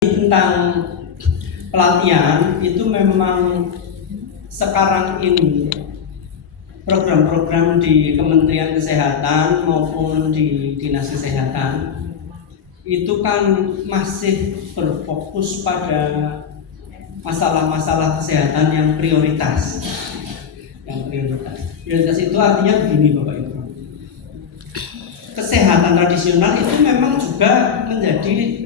Tentang pelatihan itu memang sekarang ini program-program di Kementerian Kesehatan maupun di Dinas Kesehatan itu kan masih berfokus pada masalah-masalah kesehatan yang prioritas. Prioritas itu artinya begini Bapak Ibu. Kesehatan tradisional itu memang juga menjadi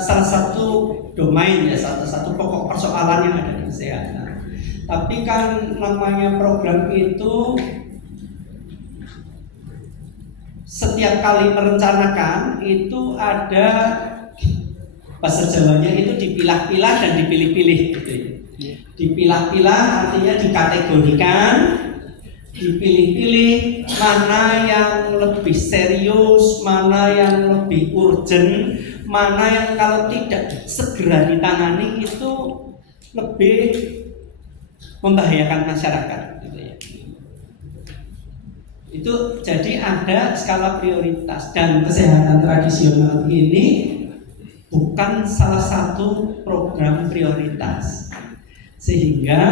salah satu domain ya, salah satu pokok persoalan yang ada di kesehatan. Tapi kan namanya program itu setiap kali merencanakan itu ada bahasa Jawanya itu dipilah-pilah dan dipilih-pilih gitu ya. Dipilah-pilah artinya dikategorikan, dipilih-pilih mana yang lebih serius, mana yang lebih urgent, mana yang kalau tidak segera ditangani itu lebih membahayakan masyarakat gitu ya. Itu jadi ada skala prioritas, dan kesehatan tradisional ini bukan salah satu program prioritas. Sehingga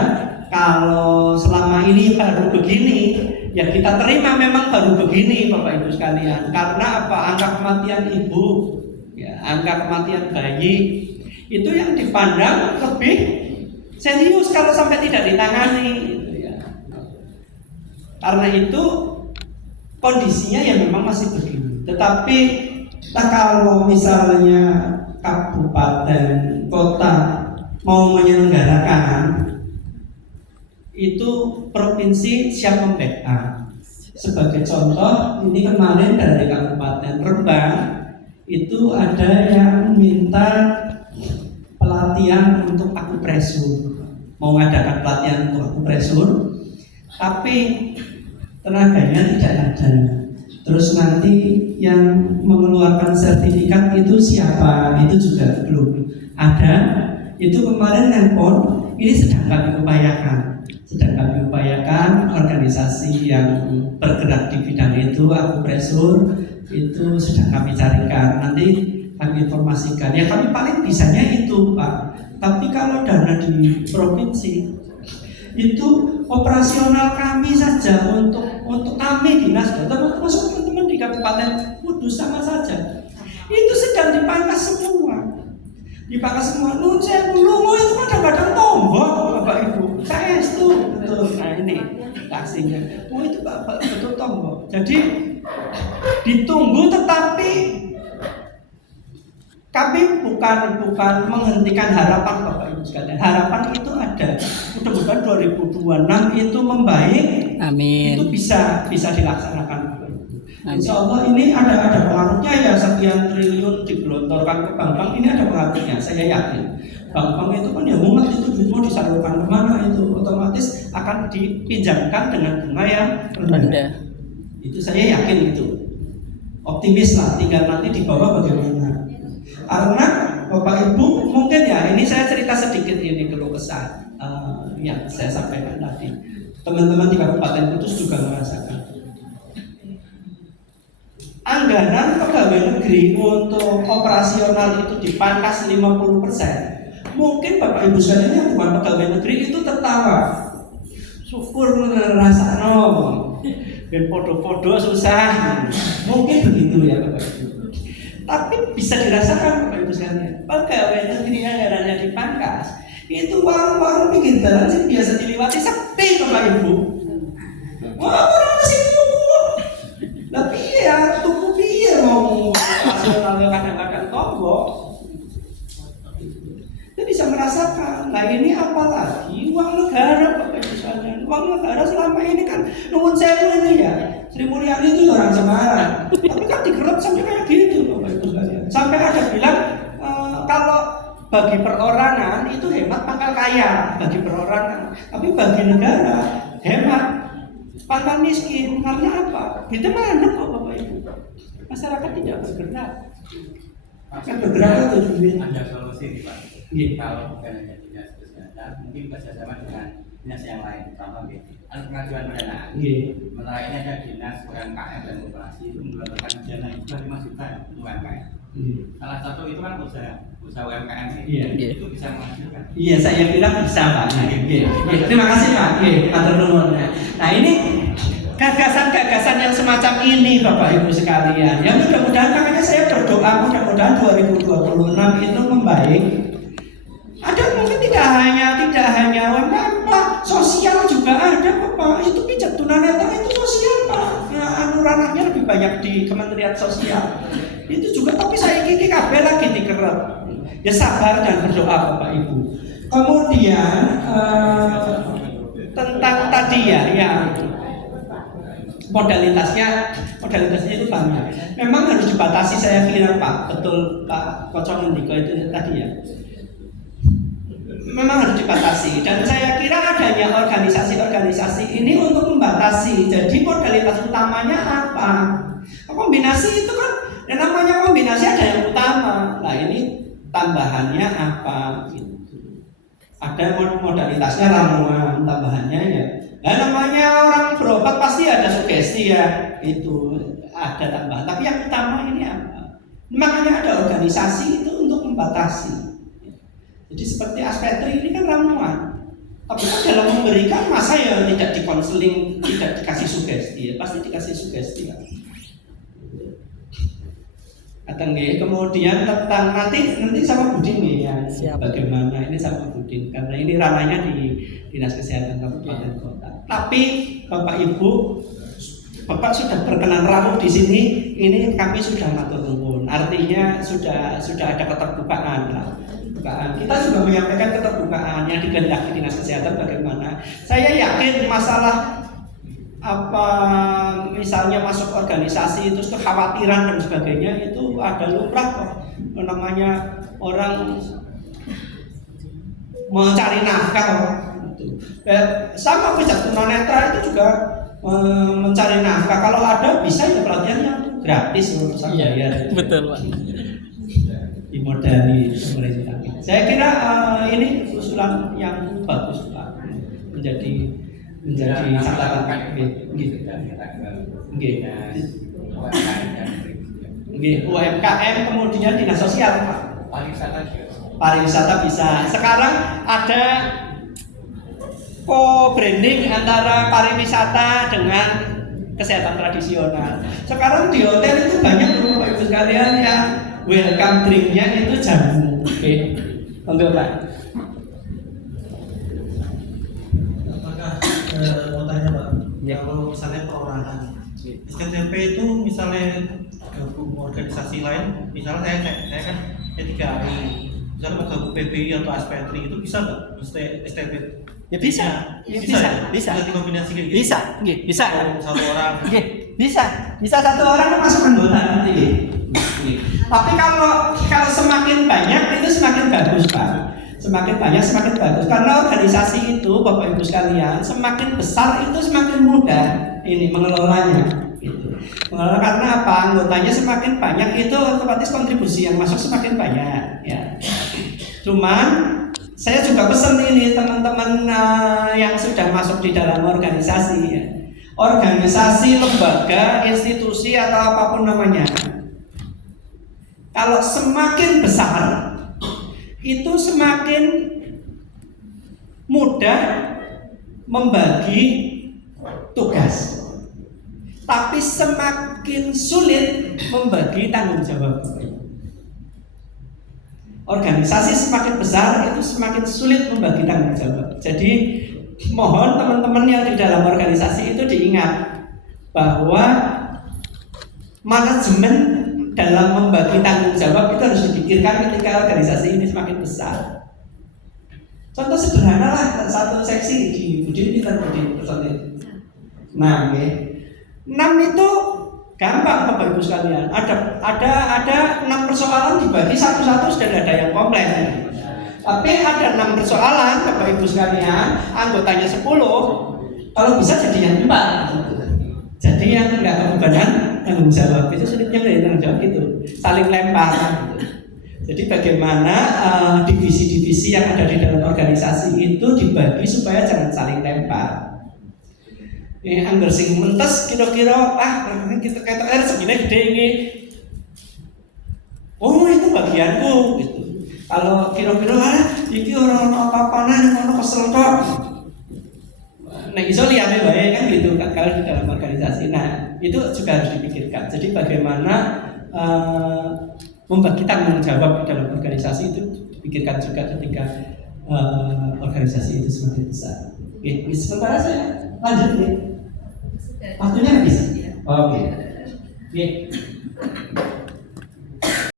kalau selama ini baru begini, ya kita terima memang baru begini Bapak Ibu sekalian. Karena apa? Angka kematian ibu, ya, angka kematian bayi itu yang dipandang lebih serius kalau sampai tidak ditangani gitu ya. Karena itu kondisinya ya memang masih begini. Tetapi kalau misalnya kabupaten, kota mau menyelenggarakan, itu provinsi siap membackup. Sebagai contoh, ini kemarin dari Kabupaten Rembang itu ada yang minta pelatihan untuk akupresur, mau mengadakan pelatihan untuk akupresur, tapi tenaganya tidak ada. Terus nanti yang mengeluarkan sertifikat itu siapa? Itu juga belum ada. Itu kemarin nelpon, ini sedang kami upayakan organisasi yang bergerak di bidang itu, akupresur itu sedang kami carikan. Nanti kami informasikan. Ya kami paling bisanya itu Pak. Tapi kalau dana di provinsi itu operasional kami saja untuk kami dinas, termasuk teman-teman di Kabupaten Kudus sama saja. Itu sedang dipangkas semua. Nun sewu lungo itu kadang-kadang tombol Bapak Ibu. Saya itu betul. Nah ini taksinya. Oh itu Bapak betul tombol. Jadi ditunggu, tetapi kami bukan menghentikan harapan Bapak Ibu sekalian. Harapan itu ada. Mudah-mudahan 2026 itu membaik. Amin. Itu bisa dilaksanakan. Insya Allah ini ada pengaruhnya ya, sekian triliun digelontorkan ke bank-bank, ini ada pengaruhnya, saya yakin. Bank-bank itu kan ya mumet, itu duit mau disalurkan kemana, itu otomatis akan dipinjamkan dengan bunga yang rendah. Itu saya yakin itu. Optimis lah, tinggal nanti di bawah bagaimana. Karena Bapak Ibu mungkin ya, ini saya cerita sedikit ini keluh kesah yang saya sampaikan tadi. Teman-teman di Kabupaten Kudus juga merasakan. Anggaran pegawai negeri untuk operasional itu dipangkas 50%. Mungkin Bapak Ibu sekalian yang bukan pegawai negeri itu tertawa. Syukur ngerasa ben podo-podo susah. Mungkin begitu ya Bapak Ibu. Tapi bisa dirasakan Bapak Ibu sekalian. Pegawai negeri anggarannya dipangkas, itu warung-warung pinggir jalan sih biasa dilewati sepi Bapak Ibu. Wah, orang masih tapi ya tubuh dia mau operasionalnya kadang-kadang tombol. Dia bisa merasakan. Nah ini apalagi uang negara Bapak Ibu sekalian. Uang negara selama ini kan nuwun sewu ini ya. Sri Mulyani itu orang Semarang. Tapi kan digerut sampai kayak gitu Bapak Ibu sekalian. Sampai ada bilang kalau bagi perorangan itu hemat pangkal kaya bagi perorangan. Tapi bagi negara hemat pangkal miskin. Karena apa? Kita mandek kok Bapak Ibu. Masyarakat tidak bergerak. Yang bergerak itu duit. Ada solusi Pak. Kalau bukan hanya dinas kesehatan, mungkin bersama dengan dinas yang lain. Contoh gitu. Ada pengajuan pendanaan. Melalui ada dinas UMKM dan koperasi itu mengeluarkan dana juga 5 juta untuk UMKM. Salah satu itu kan usaha UMKM ini. Iya. Itu bisa menghasilkan. Iya, saya kira bisa Pak. Terima kasih Pak. Matur nuwun. Nah ini gagasan-gagasan yang semacam ini Bapak Ibu sekalian. Ya mudah-mudahan, makanya saya berdoa mudah-mudahan 2026 itu membaik. Ada mungkin tidak hanya UMKM Pak, sosial juga ada Bapak. Itu pijat tunanetra itu sosial Pak. Nah, ranahnya lebih banyak di Kementerian Sosial. Itu juga, tapi saya kiki kabeh lagi dikerep. Ya sabar dan berdoa Bapak Ibu. Kemudian tentang tadi ya modalitasnya itu banyak. Memang harus dibatasi, saya kira Pak. Betul Pak Kocok Ngendiko itu tadi ya. Memang harus dibatasi, dan saya kira adanya organisasi-organisasi ini untuk membatasi. Jadi modalitas utamanya apa? Kombinasi itu kan, yang namanya kombinasi ada yang utama. Nah ini tambahannya apa? Gitu. Ada modalitasnya ramuan, tambahannya ya. Nah namanya orang berobat pasti ada sugesti ya, itu ada tambahan. Tapi yang utama ini apa? Makanya ada organisasi itu untuk membatasi. Jadi seperti aspetri ini kan ramuan, tapi kan dalam memberikan masa ya tidak dikonseling, tidak dikasih sugesti ya, pasti dikasih sugesti ya. Kemudian tentang nanti sama Budin ya, bagaimana ini sama Budin, karena ini ranahnya di Dinas Kesehatan Kabupaten Kota. Tapi Bapak Ibu, Bapak sudah berkenan rawuh di sini, ini kami sudah matur nuwun. Artinya sudah ada keterbukaan lah. Kita juga menyampaikan keterbukaan yang dikehendaki Dinas Kesehatan bagaimana. Saya yakin masalah apa misalnya masuk organisasi itu kekhawatiran dan sebagainya itu ada lumrah kok. Namanya orang mencari nafkah sama pijat tunanetra itu juga mencari nafkah. Kalau ada bisa ya pelatihannya gratis usah bayar. Betul Pak. Dimodali pemerintah. Saya kira ini usulan yang bagus Pak, menjadi catatan gitu. UMKM kemudian dinas sosial Pak. Pariwisata bisa. Sekarang ada co-branding antara pariwisata dengan kesehatan tradisional. Sekarang di hotel itu banyak Bapak Ibu sekalian yang welcome drinknya itu jamu. Untuk Pak. Apakah mau tanya Pak? Ya. Kalau misalnya perorangan, STTP itu misalnya gabung organisasi lain, misalnya saya kan 3 hari, misalnya mau gabung PBI atau aspetri itu bisa nggak? STTP? Ya bisa. Bisa dikombinasikan gitu. Bisa. Satu orang. Bisa satu orang masuk anggota nanti. Tapi kalau semakin banyak itu semakin bagus Pak. Semakin banyak semakin bagus, karena organisasi itu Bapak Ibu sekalian semakin besar itu semakin mudah ini mengelolanya. Gitu. Mengelola karena apa? Anggotanya semakin banyak itu otomatis kontribusi yang masuk semakin banyak. Ya. Cuman saya juga pesan ini teman-teman yang sudah masuk di dalam organisasi ya. Organisasi, lembaga, institusi atau apapun namanya. Kalau semakin besar itu semakin mudah membagi tugas, tapi semakin sulit membagi tanggung jawab. Organisasi semakin besar itu semakin sulit membagi tanggung jawab. Jadi mohon teman-teman yang di dalam organisasi itu diingat bahwa manajemen dalam membagi tanggung jawab itu harus dipikirkan ketika organisasi ini semakin besar. Contoh sederhana lah, satu seksi di Budin kita Budin personil 6 ya. 6 itu gampang Bapak Ibu sekalian. Ada 6 persoalan dibagi satu-satu sudah ada yang komplain. Tapi ada 6 persoalan Bapak Ibu sekalian, anggotanya 10. Kalau bisa jadi yang 4. Jadi yang enggak kebebanan tanggung jawab itu sulitnya dari tanggung jawab itu saling lempar. Jadi bagaimana divisi-divisi yang ada di dalam organisasi itu dibagi supaya jangan saling lempar. Angger sing mentes kira-kira kita segini gede ini. oh itu bagianku gitu. Kalau kira-kira iki orang apa-apa ngono kesel kok. Nah, iso liyane wae kan gitu kan kalau di dalam organisasi. Nah, itu juga harus dipikirkan. Jadi bagaimana membagi tanggung jawab di dalam organisasi itu dipikirkan juga ketika organisasi itu semakin besar. Oke, sementara saya lanjut nih. Waktunya habis. Oke. Oke.